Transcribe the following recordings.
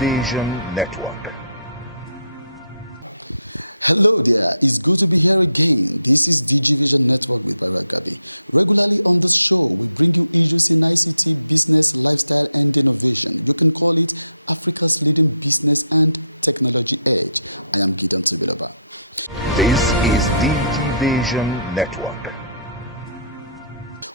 Digivation Network. Hello there, it's good to be here again. This is Digivation Network with Baragabi. Regularly on this show, we bring you issues in ICT, business, lifestyle, and innovation. You can call it Africa's leading business and technology edge. I am Gideon Tubiloba. This is Digivation Network.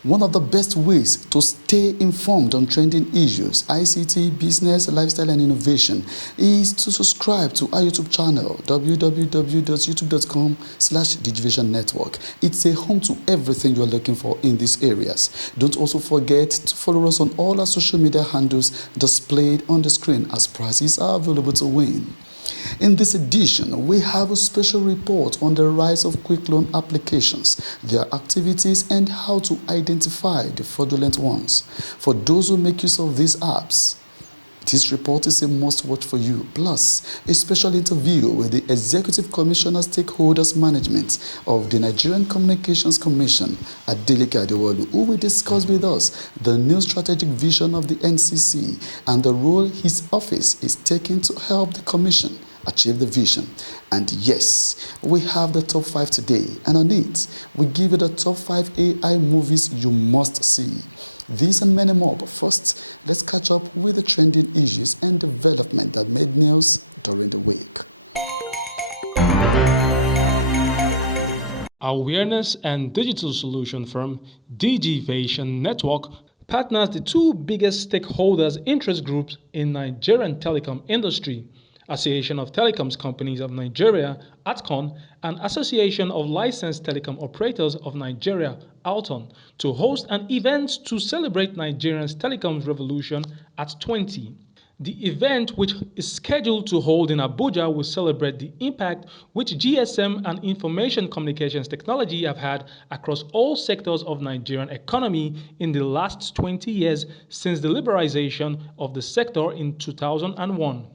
One of the best ways to stay informed on trending issues, ICT, business, lifestyle, and innovation is to subscribe to our YouTube channel, www.youtube.com/Digivation Network. It's a home to everything you're looking for in these areas. Don't also forget to follow us on all our social media handles displayed on the screen, as prizes are available to win. In this edition, we have a special report on the rise of quick loan applications, their activities, and how to identify the fraudulent ones. For those who make use of these apps, this report is a must-watch for you. Plus, a special interview with the Executive Commissioner Stakeholders Management of the Nigerian Communications Commission, Adeleke Adewolu, who will discuss with us the new strategic vision of the NCC and the role his office is taking to help the Commission achieve the vision. And yes, we have the top 5 today, and on it, we give you the top 5 AI movies you must see. These and many more, but first, let's catch up with the trending issues and development that made news during the week. Awareness and digital solution firm Digivation Network partners the two biggest stakeholders interest groups in Nigerian telecom industry, Association of Telecoms Companies of Nigeria, ATCON, and Association of Licensed Telecom Operators of Nigeria, ALTON, to host an event to celebrate Nigeria's telecoms revolution at 20. The event, which is scheduled to hold in Abuja, will celebrate the impact which GSM and information communications technology have had across all sectors of Nigerian economy in the last 20 years since the liberalization of the sector in 2001.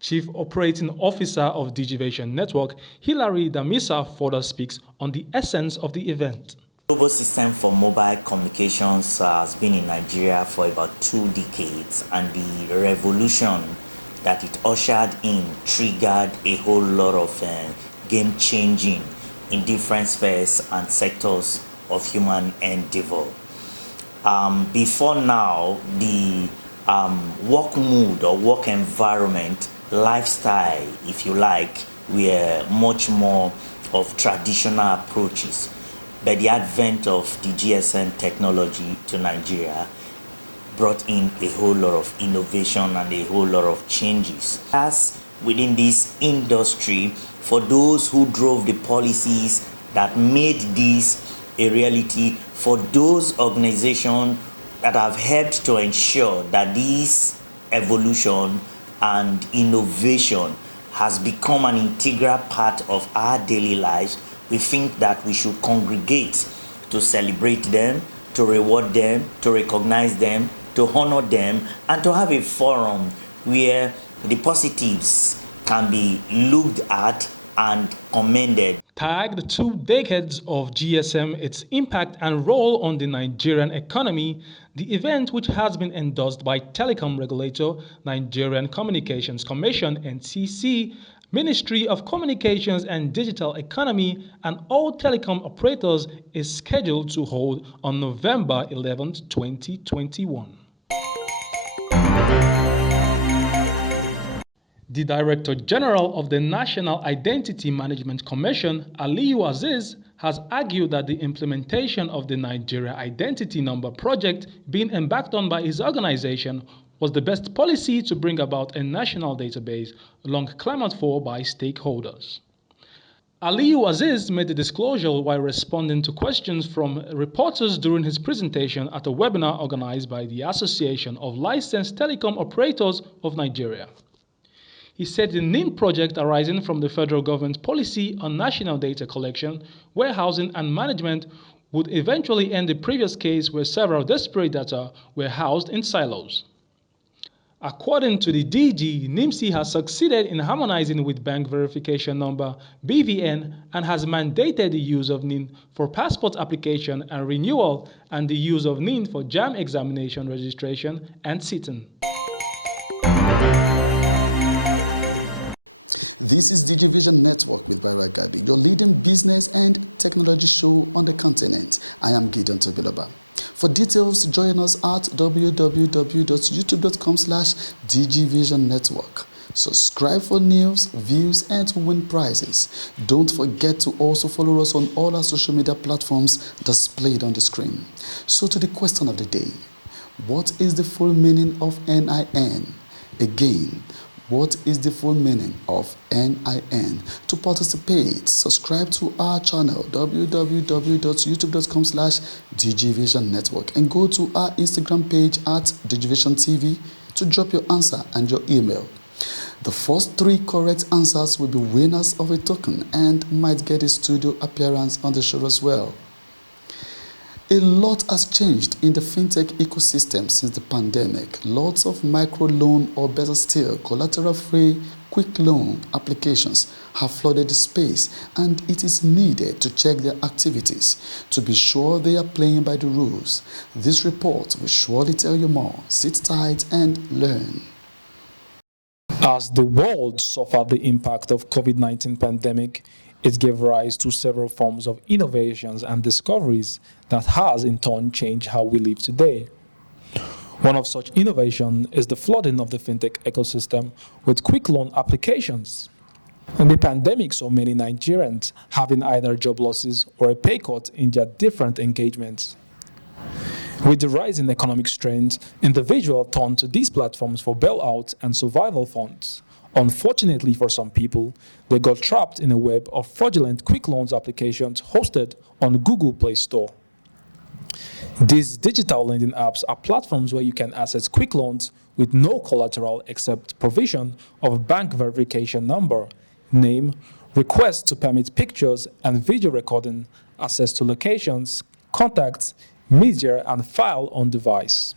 Chief Operating Officer of Digivation Network, Hilary Damisa, further speaks on the essence of the event. The global system for mobile communications has been in Nigeria for about 2 decades, and the revolution that it ushered in triggered a whole lot of game changing in different spheres and sectors of human endeavor. Before now, the work mood or work environment, lifestyle, if you like, were much more of traditional approaches. But the advent of the GSM technology to Nigeria brought in a whole lot of innovation and a whole lot of changes. As within this industry, for those who drove the policies that made this a reality, for those organizations that have helped to ensure that this evolution and innovation has become an integral part of our daily lives, we think that we should congregate to celebrate them, to reward them, to recognize them, to honor them, and to have a forum where the positives can be looked at and commended. Tagged 2 decades of GSM, its impact and role on the Nigerian economy, the event, which has been endorsed by telecom regulator, Nigerian Communications Commission (NCC), Ministry of Communications and Digital Economy, and all telecom operators, is scheduled to hold on November 11, 2021. The Director General of the National Identity Management Commission, Aliyu Aziz, has argued that the implementation of the Nigeria Identity Number project being embarked on by his organization was the best policy to bring about a national database long clamored for by stakeholders. Aliyu Aziz made the disclosure while responding to questions from reporters during his presentation at a webinar organized by the Association of Licensed Telecom Operators of Nigeria. He said the NIM project, arising from the federal government's policy on national data collection, warehousing, and management, would eventually end the previous case where several disparate data were housed in silos. According to the DG, NIMC has succeeded in harmonizing with Bank Verification Number (BVN) and has mandated the use of NIN for passport application and renewal and the use of NIN for JAMB examination registration and sitting. This is Digivation Network with Byra Gabi, your leading business and technology show on the continent. I am Gideon Tobiloba. For details, join us at www.youtube.com/Digivation Network. Subscribe for news, views, and to win prizes. Don't forget to also follow us on all our social media platforms displayed on the screen. So to the question of the day, what is the full meaning of NIN? Again, what is the full meaning of NIN? To participate, subscribe to our channel www.youtube.com/Digivation Network and go to our Instagram page at Digivation TV to drop your answer and your email. The first 3 correct answers will be winners of a token and might get a studio appearance on the show as well. A lot has changed in the fintech ecosystem since the pandemic. Lots of microloan, or better still, collateral-free quick loan applications have flooded the space, and it is needed to check their activities to be sure they are playing by the rules. This report will surely tell you more. Sit tight and learn. As the world suffered the impact of COVID-19 pandemic, it gave rise to several forms of innovations and discoveries that has in turn changed how we live today. One of such innovations is the flooding of the fintech ecosystem with quick loan applications. And the pandemic saw many Nigerians having either job losses or a pay cut in their different engagements. With the rise in economic strains, individuals turned to these platforms for bailout and survival funds. Unfortunately for some people, they got trapped in a web of fraudulent quick loans applications hosted on Google Play Store. These digital lending apps are platforms where you can access quick loans with no collateral except provision of a bank verification number, name, request to permit pictures and video recording, access to locations, contacts, media, and file on device.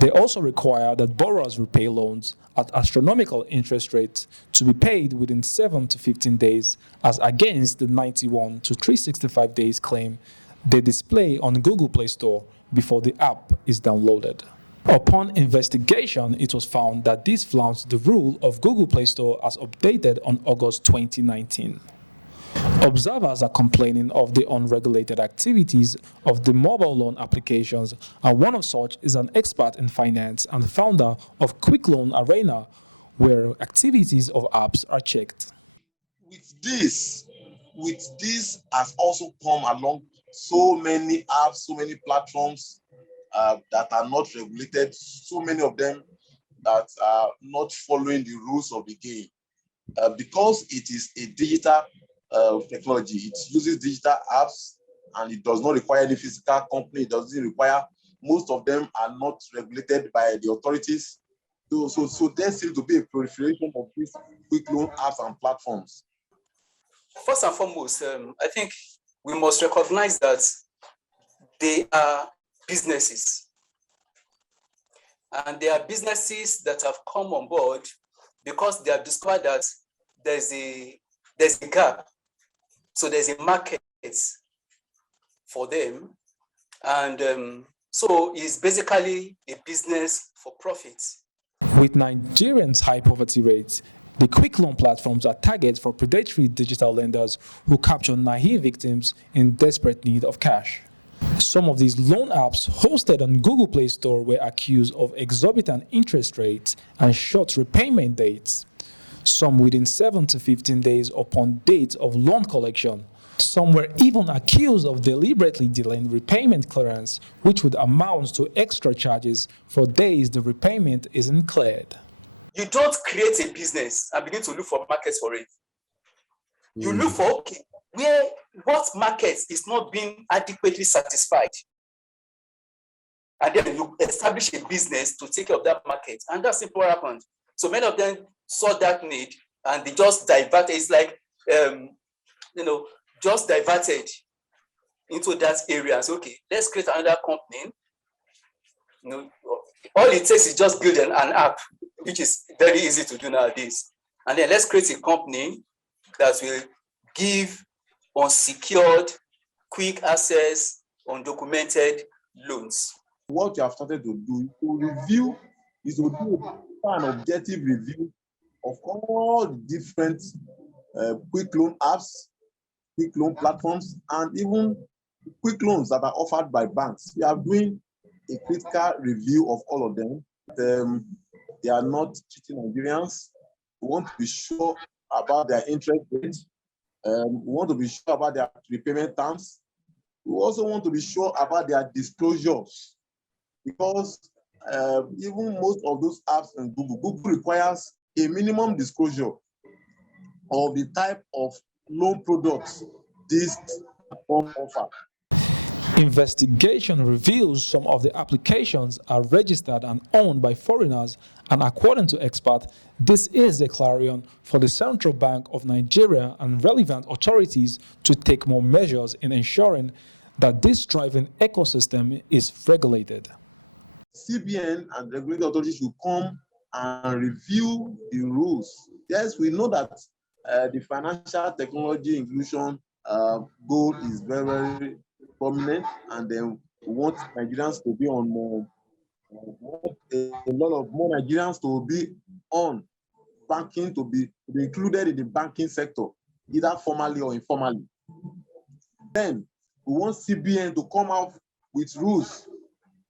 They also require that borrowers repay loans at astronomical interest rates to be paid within 7 to 15 days, as against the 91 to 365 days claim they display on Google Play Store before the app is downloaded. Upon investigation, it was found that this flouts the rule of Google Play Store as updated on August 2019. Observers are complaining of the unregulated activities of the mobile loan applications, and one of such is an expert in finance and founder of Quick Loan Arena, where activities of apps are checked. With this has also come along so many apps, so many platforms that are not regulated, so many of them that are not following the rules of the game. Because it is a digital technology, it uses digital apps and it does not require any physical company. It doesn't require, most of them are not regulated by the authorities. So there seems to be a proliferation of these quick loan apps and platforms. First and foremost, I think we must recognize that they are businesses. And they are businesses that have come on board because they have discovered that there's a gap. So there's a market for them. And so it's basically a business for profit. With Nigerians' high poverty rates, the quick loan platforms are targets for predatory digital lenders who capture naive victims in desperate need of cash. Some of these loan apps hosted on Google Play Store were accused of exorbitant interest rates and short repayment dates, some within 7 to 15 days upon date of loan collection. Some were even accused of deliberately delaying repayment clearance, which would amount to extra charges for days the repayment isn't cleared. You don't create a business and begin to look for markets for it. You look for, okay, what market is not being adequately satisfied. And then you establish a business to take care of that market. And that's simply what happened. So many of them saw that need and they just diverted. It's like, just diverted into that area. So, okay, let's create another company. All it takes is just build an app, which is very easy to do nowadays. And then let's create a company that will give unsecured, quick access, undocumented loans. What you have started to do is to do an objective review of all the different quick loan apps, quick loan platforms, and even quick loans that are offered by banks. We are doing a critical review of all of them. They are not cheating Nigerians. We want to be sure about their interest rates. We want to be sure about their repayment terms. We also want to be sure about their disclosures, because even most of those apps in Google requires a minimum disclosure of the type of loan products this platform offers. Investigation reveals some of the applications are registered and owned by foreigners, and according to experts, this is a clarion for the Central Bank of Nigeria and relevant authorities to take more measures in ensuring that this thriving ecosystem is regulated. CBN and regulatory authorities should come and review the rules. Yes, we know that the financial technology inclusion goal is very, very prominent, and then we want Nigerians to be on a lot of more Nigerians to be on banking, to be included in the banking sector, either formally or informally. Then we want CBN to come out with rules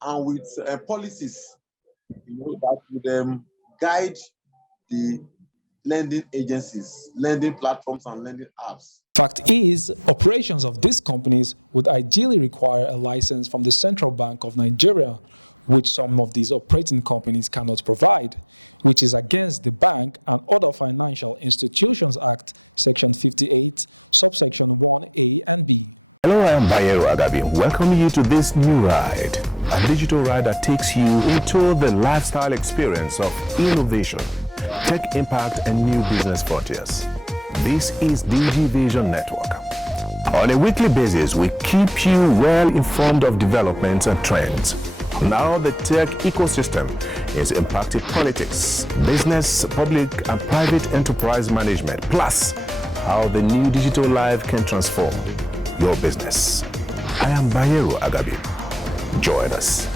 and with policies, that would guide the lending agencies, lending platforms, and lending apps. Fact is, operations of these companies would ideally require a license from the Central Bank of Nigeria, which some of these operating companies cannot provide, which is against the Bank and Other Financial Institutions Act, Section 58, subsection 1A and B. Hello, I am Bayero Agabi, welcoming you to this new ride, a digital ride that takes you into the lifestyle experience of innovation, tech impact, and new business frontiers. This is Digivation Network. On a weekly basis, we keep you well informed of developments and trends. Now the tech ecosystem is impacting politics, business, public and private enterprise management, plus how the new digital life can transform your business. I am Bayero Agabi. Join us.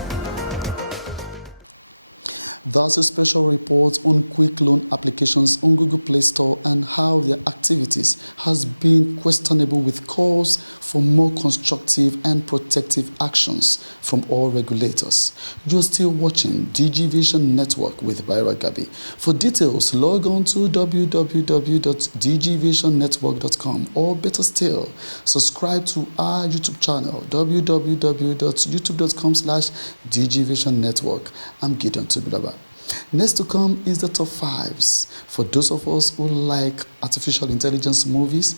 That's a special report on quick loan applications on Google Play Store and how their activities has been questionable, with calls for more constructive and protective actions from all regulators. You're still watching Digivation Network with Bayero Agabi. For details, log on to www.digivationnetwork.com, or better still, subscribe to our YouTube channel, www.youtube.com/Digivation I'm Gideon Tubulaba. Next to come is the top 5s. For those of us who like artificial intelligence movies,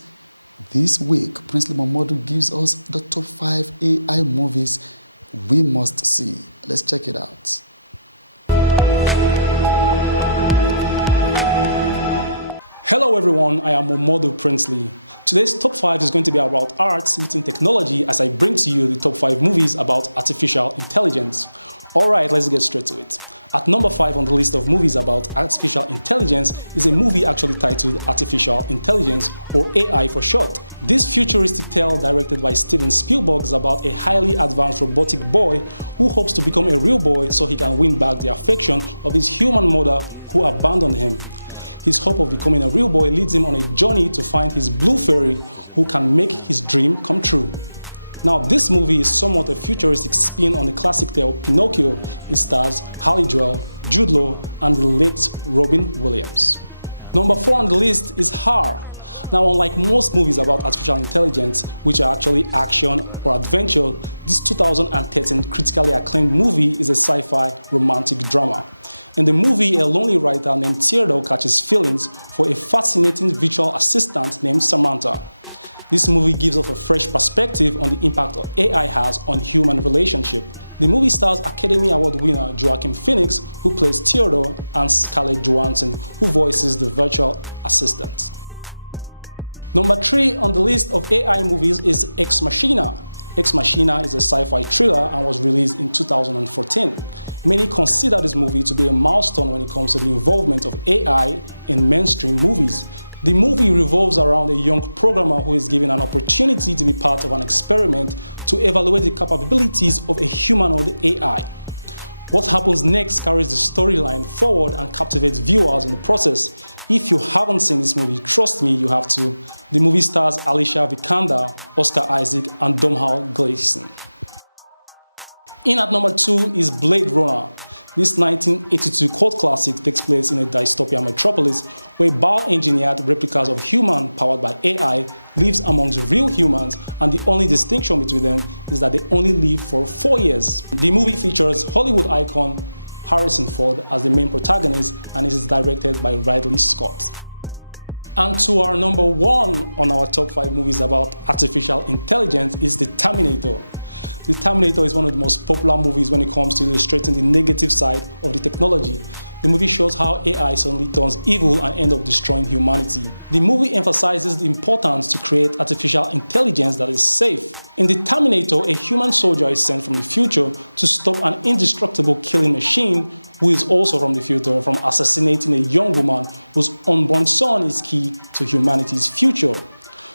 this week, Princely Momodu gives us the top 5 AI movies we must see. Let's check it out. Hello everyone, I am Momodu Princely. Today's top 5 is going to be about arts meeting technology, as I bring to you the top 5 movies about artificial intelligence. Alright, let's get straight to it. At number 5 on the list of movies about artificial intelligence is a movie actually titled Artificial Intelligence, or AI for short. This futuristic tale, directed by Steven Spielberg, is about a highly advanced robotic boy who hopes to become a real boy so he can win back the affection of his human mother who abandoned him. His hope of becoming a real boy leads him on a journey to find his blue fairy who can make his dream come true. Now, this movie is somewhat a futuristic spin on the classic tale Pinocchio. It stars Haley Joel, Jude Law, and the late Robin Williams. Number 4 on the list is Her. Now, unlike most movies about artificial intelligence, which are actually action or adventure, this 2013 critically acclaimed movie is a sci-fi romantic drama. In the movie, a lonely writer named Theodore catches feelings for a fascinating virtual assistant named Samantha. This movie gives us a fresh perspective on the impact AI has on human relationship. The movie stars Academy Award winner Joaquin Phoenix, who plays Theodore, and Scarlett Johansson, who voices the virtual assistant. Number 3 on the list of AI movies is Ex Machina. Ex Machina is a sci-fi thriller and was released in 2014. Many consider this movie to be a milestone when it comes to the involvement of AI in mainstream movies. The movie revolves around a young programmer who is given an opportunity to be part of an experiment to evaluate the capabilities of a humanoid AI. What happens next carries the storyline forward and captivates viewers in the process. If you haven't seen this movie, trust me, you have to. The movie stars Alicia Vikander, Oscar Isaac, and Domhnall Gleeson. In at number 2 is Blade Runner. This 1982 cult classic takes place in a dystopian metropolis where bioengineered replicas of humans powered by AI lives amongst real humans, and the only distinction between them is that they only live for 4 years. The movie features Hollywood icon Harrison Ford as the main protagonist, and it is directed by Ridley Scott. And to our number 1 on our top 5 movies about artificial intelligence is The Terminator. The Terminator is one of the most popular movies when it comes to illustrating the negative side of the technology. The movie shows how AI suddenly turns evil and ends up destroying humanity. The movie emphasizes the importance to create artificial intelligence that is safe. In The Terminator, a human soldier is sent from the future to stop an indestructible killing machine who is also from the future from assassinating a young woman whose unborn son is key to humanity's future.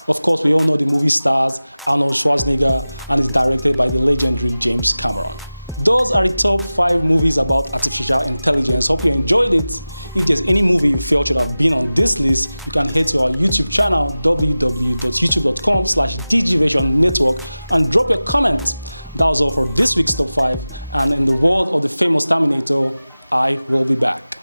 Of course, we all know the movie stars Arnold Schwarzenegger and is directed by the legendary James Cameron. Those are the top 5 movies about artificial intelligence. Hope you enjoyed it. If there's any movie you felt should have been on this list, you can head to our YouTube channel www.youtube.com/Digivation Network and drop your comments. That was all for this week's top 5, and in the world of the famous Terminator, I will be back.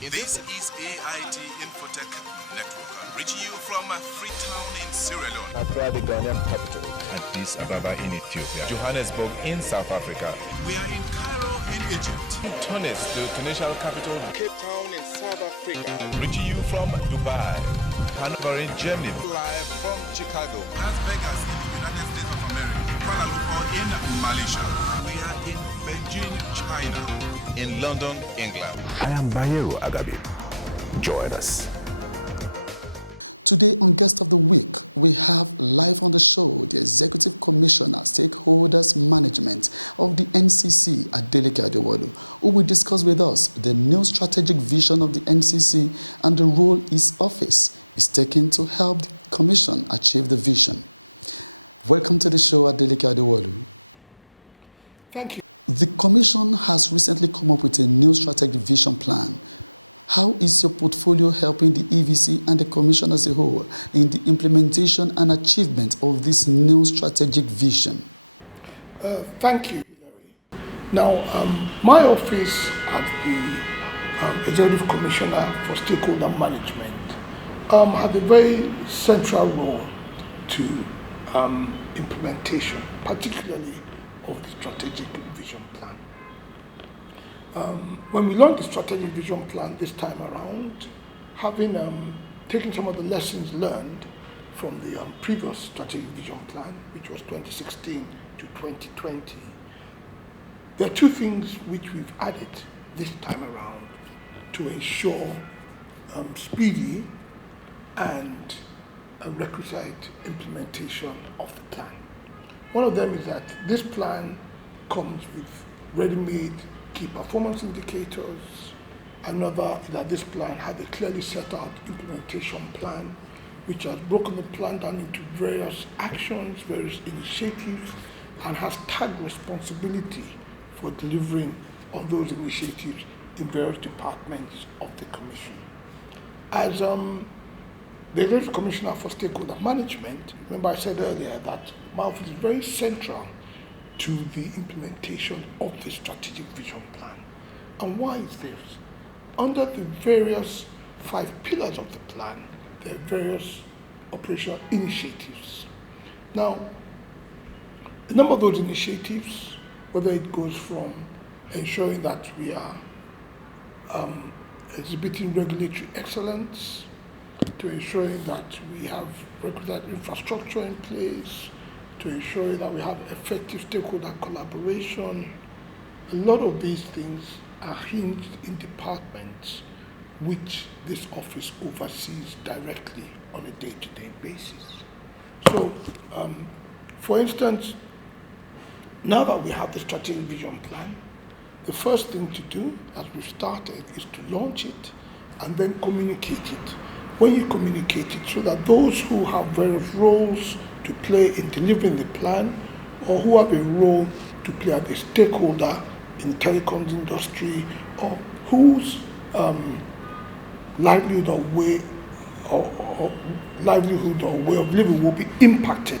This is AIT Infotech Network, reaching you from Freetown in Sierra Leone, Accra, the Ghanaian capital. Addis Ababa in Ethiopia, Johannesburg in South Africa. we are in Cairo in Egypt, Tunis, the Tunisian capital. Cape Town in South Africa, Reaching you from Dubai. Hanover in Germany. live from Chicago, Las Vegas in the United States of America, Kuala Lumpur in Malaysia, we are in Beijing, China, in London, England. I am Bayero Agabi. Join us. Today on Guest of the Week, we have live on the show the Executive Commissioner, Stakeholders Management of the NCC, Adeleke Adewolu, who will discuss with us the new strategic vision of the NCC and the role his office is taking to help the Commission achieve the vision. Welcome to the show, Adeleke Adewolu. Thank you. The Commission has recently come up with a new strategic vision plan. How is your portfolio helping the EVC and the Commission as a whole in the implementation and achievement of this new strategic vision? Thank you, Hilary. Now, my office as the Executive Commissioner for Stakeholder Management had a very central role to implementation, particularly of the strategic vision plan. When we launched the strategic vision plan this time around, having taken some of the lessons learned from the previous strategic vision plan, which was 2016 to 2020, there are 2 things which we've added this time around to ensure speedy and requisite implementation of the plan. One of them is that this plan comes with ready-made key performance indicators. Another is that this plan had a clearly set out implementation plan, which has broken the plan down into various actions, various initiatives, and has tagged responsibility for delivering on those initiatives in various departments of the Commission. As the Executive Commissioner for Stakeholder Management, remember I said earlier that my office is very central to the implementation of the strategic vision plan. And why is this? Under the various 5 pillars of the plan, there are various operational initiatives. Now, a number of those initiatives, whether it goes from ensuring that we are exhibiting regulatory excellence, to ensuring that we have requisite infrastructure in place, to ensure that we have effective stakeholder collaboration. A lot of these things are hinged in departments which this office oversees directly on a day-to-day basis. So, for instance, now that we have the strategic vision plan, the first thing to do, as we've started, is to launch it and then communicate it. When you communicate it so that those who have various roles to play in delivering the plan or who have a role to play as a stakeholder in the telecoms industry, or whose livelihood or way of living will be impacted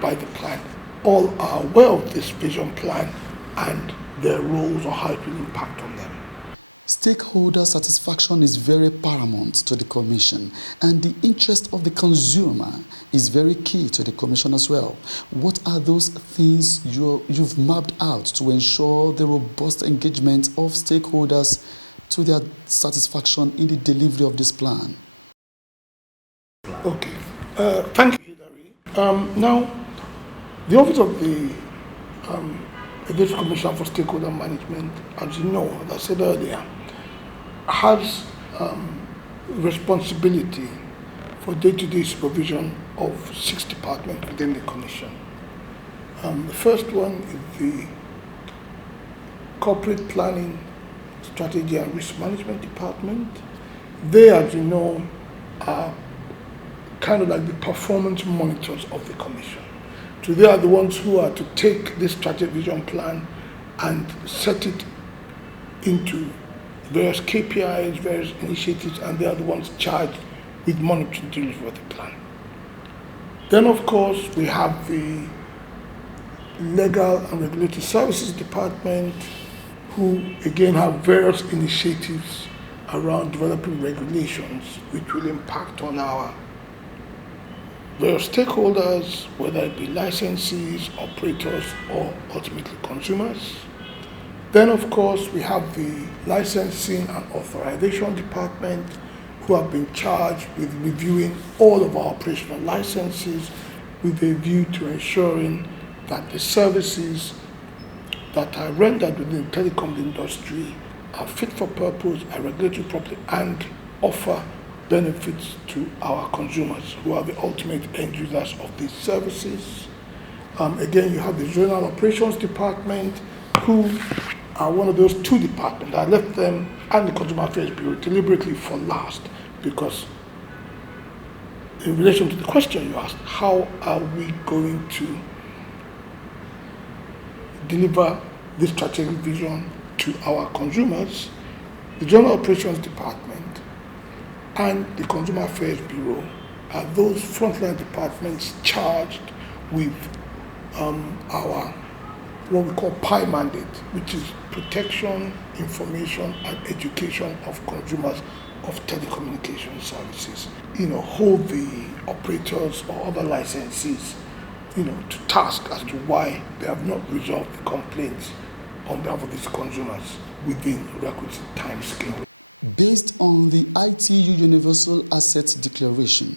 by the plan. All are aware of this vision plan and their roles or how it will impact on them. Stakeholder satisfaction is very paramount to the Commission, and the interest of the consumer is very key to the Commission as well. What are those things you've mapped out to ensure the robust engagement of stakeholders to their satisfaction in the delivery of this plan? Okay, thank you, Hilary. Now, the Office of the Executive Commissioner for Stakeholder Management, as you know, as I said earlier, has responsibility for day-to-day supervision of 6 departments within the Commission. The first one is the Corporate Planning, Strategy and Risk Management Department. They, as you know, are kind of like the performance monitors of the Commission. So they are the ones who are to take this strategic vision plan and set it into various KPIs, various initiatives, and they are the ones charged with monitoring delivery of the plan. Then, of course, we have the Legal and Regulatory Services Department, who again have various initiatives around developing regulations which will impact on our various stakeholders, whether it be licensees, operators, or ultimately consumers. Then, of course, we have the Licensing and Authorization Department, who have been charged with reviewing all of our operational licenses with a view to ensuring that the services that are rendered within the telecom industry are fit for purpose, are regulated properly, and offer benefits to our consumers, who are the ultimate end users of these services. Again, you have the Zonal Operations Department, who are one of those 2 departments. I left them and the Consumer Affairs Bureau deliberately for last, because in relation to the question you asked, how are we going to deliver this strategic vision to our consumers? The General Operations Department and the Consumer Affairs Bureau are those frontline departments charged with our what we call PI mandate, which is protection, information, and education of consumers of telecommunication services. Hold the operators or other licensees, to task as to why they have not resolved the complaints on behalf of these consumers within requisite time scale. Based on the ITU Universal Asset Declaration,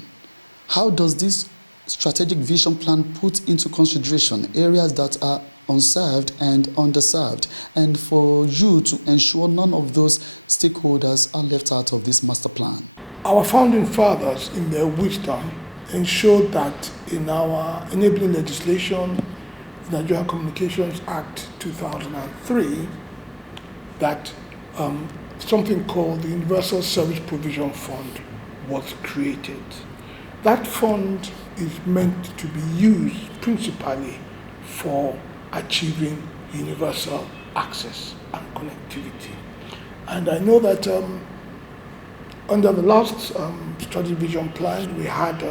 how does this strategic vision plan put into consideration areas that are unserved and underserved, and for you to ensure none of those stakeholders are left out of this master plan? Our founding fathers, in their wisdom, ensured that in our enabling legislation, the Nigerian Communications Act 2003, that something called the Universal Service Provision Fund was created. That fund is meant to be used principally for achieving universal access and connectivity. And I know that under the last strategic vision plan, we had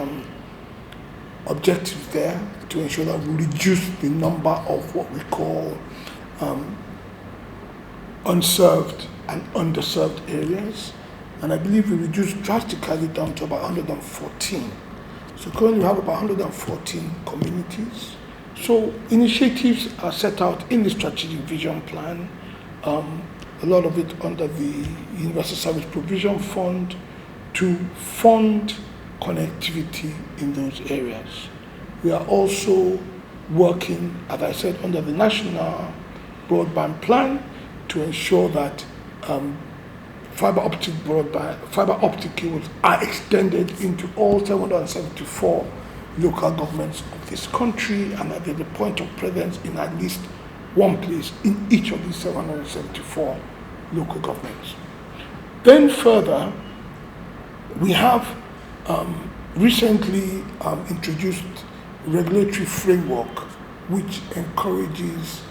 objectives there to ensure that we reduce the number of what we call unserved and underserved areas. And I believe we reduced drastically down to about 114. So currently we have about 114 communities. So initiatives are set out in the strategic vision plan, a lot of it under the Universal Service Provision Fund, to fund connectivity in those areas. We are also working, as I said, under the National Broadband Plan to ensure that fiber optic cables are extended into all 774 local governments of this country, and that there's a point of presence in at least one place in each of these 774 local governments. Then further, we have recently introduced regulatory framework which encourages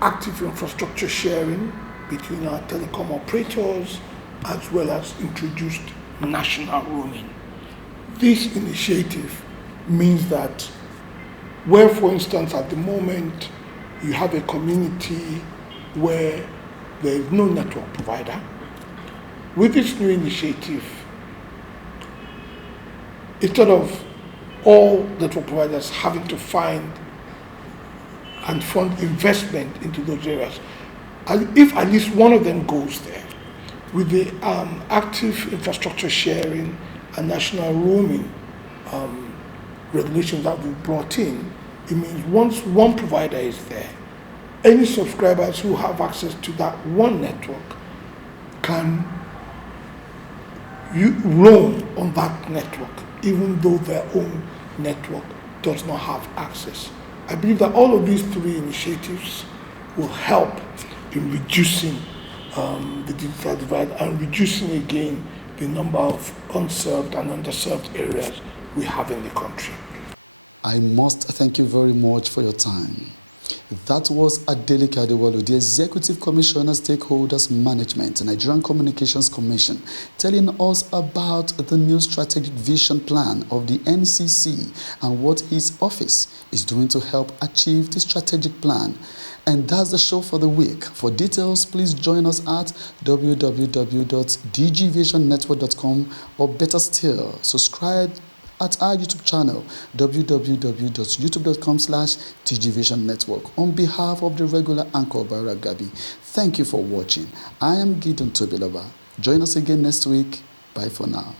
active infrastructure sharing between our telecom operators, as well as introduced national roaming. This initiative means that where, for instance, at the moment, you have a community where there is no network provider, with this new initiative, instead of all network providers having to find and fund investment into those areas, if at least one of them goes there, with the active infrastructure sharing and national roaming regulations that we've brought in, it means once one provider is there, any subscribers who have access to that one network can roam on that network, even though their own network does not have access. I believe that all of these three initiatives will help in reducing the digital divide and reducing again the number of unserved and underserved areas we have in the country. I must thank you very much for your time. That was Adeleke Adewale, the Executive Commissioner, Stakeholders Management, Nigerian Communications Commission, telling us about the new strategic vision plan of the NCC and what his office is doing to help achieve the strategic plan. And that's the show for the week. For details, please join us at www.digivationnetwork.com, or better still, subscribe at our YouTube channel, www.youtube.com/Digivation On behalf of the regular anchor, Bara Gabi, thank you for watching. I am Gideon Tobiloba. Join us again next week. Bye for now.